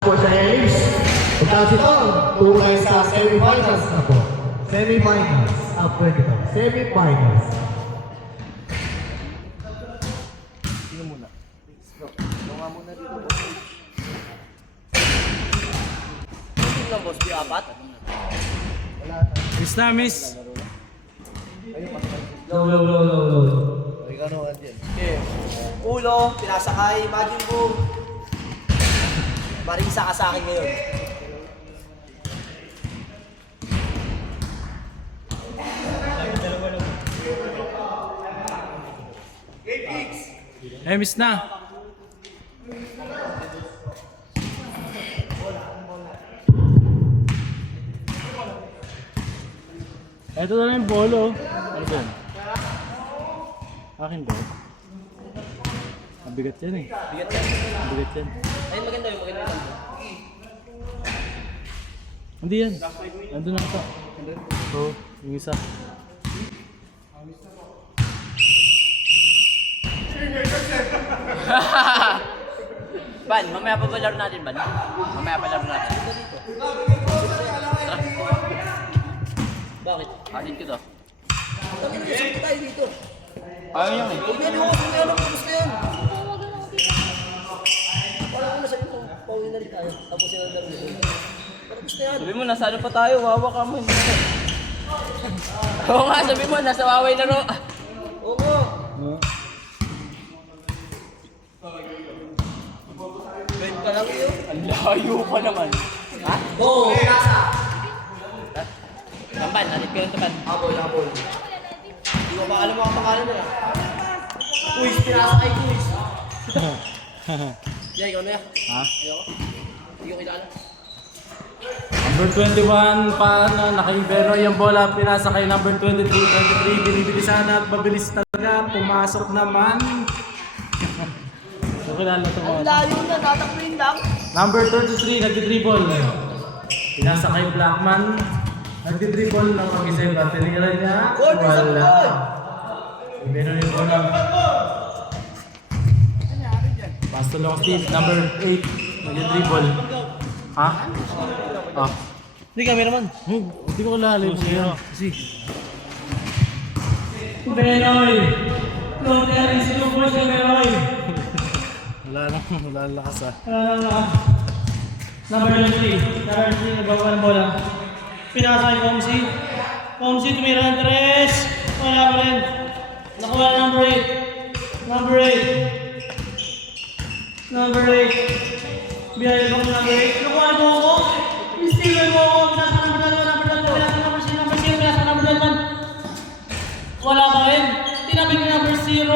po sa Ellis. Tapos ito, tunay sa semifinals na po. Semifinals. After ito. Semifinals. Sino muna? Lunga muna dito. Sino lang boss? Di apat? Miss na, miss. Low. Okay, gano'n ka dyan. Okay. Ulo, pinasakay, imagine boom. Marisa ka sa akin ngayon. Miss na. Ito na lang yung bolo. Ano ba yan? Akin ba? Ang bigat yan eh. Bigat yan. Ang bigat yan. Ayun, maganda yung maganda. Hindi yan. Nandun na ito. Oo, yung isa. Ban, mamaya pa ba laro natin, Ban? Mamaya pa laro natin. Tara. Bakit? Atin ko to. Bakit nag-isip tayo dito? Ayaw niya eh. Huwag na niyo kung ano gusto yan. Parang kung nasabi ko, pauwi na rin tayo. Tapos yung laro nito. Parang gusto yan. Sabi mo, nasa ano pa tayo? Wawa ka mo. Oo nga, sabi mo, nasa waway laro. Oo nga. Ben ka lang yun. Ang layo ka naman. Ha? Oo. Ban, atin ko rin ito, Ban. Habol. Hindi ko pa alam mga pangalan nila. Quiz, pinasakay quiz. Yeah, ikaw na yan. Ha? Ayoko. Hindi ko kilala. Number 21 pa na naka-ibero yung bola. Pinasa kay number 23. Binibilisan at mabilis talaga. Pumasok naman. So kilala ito Ang mga. layo na, tatakbuhin lang. Number 33, nagdi-dribble. Pinasa kay Blackman. Nagdi-dribble ng mag-isa yung baterya niya. Goal, isang goal. Ibero yung bola. Pasto long Steve, number 8, nagdi-dribble. Ha? Ah. Hindi kami naman. Hindi ko kilala yung siya. Kasi. Benoy! Lotery, sino po siya Benoy? Wala lang lakas ah. Number 3. Number 3, nagbawa ng bola. Pinasa kay Comsi. Comsi tumira ng 3. Wala pa rin. Nakuha na number 8. Number 8. Number 8. Biyaya ko ng number 8. Nakuha mo ako. Stealer mo ako. Pinasa number 2. Pinasa number 0. Number 0. Pinasa number 2. Wala pa rin. Tinabi ko number 0.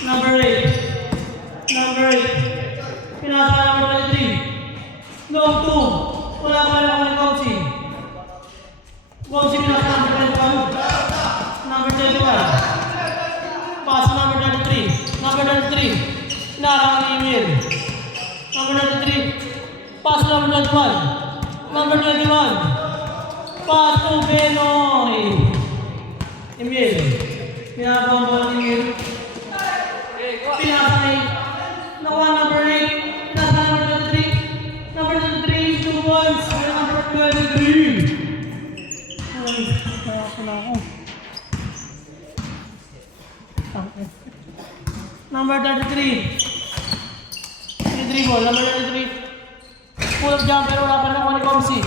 Number 8. Number 8. Pinasa number 23. Long 2. Wala pa rin ako ng Comsi. Comsi pinasa number 21. Number 21. Pass number 33. Number 33. Pinarang ni Emil. Number 33. Pass number 21. Number 21. Pass to Benoy. Emil. Pinarang bola ni Emil. Pinasa ni nakuha number 8. Pinasa number 23. Number 23 is 2 points. Number 23. Ay, nakaka na ako. Number 33. 33 ball. Number 33. Pull up jumper. Wala pa rin ako ni Comsi.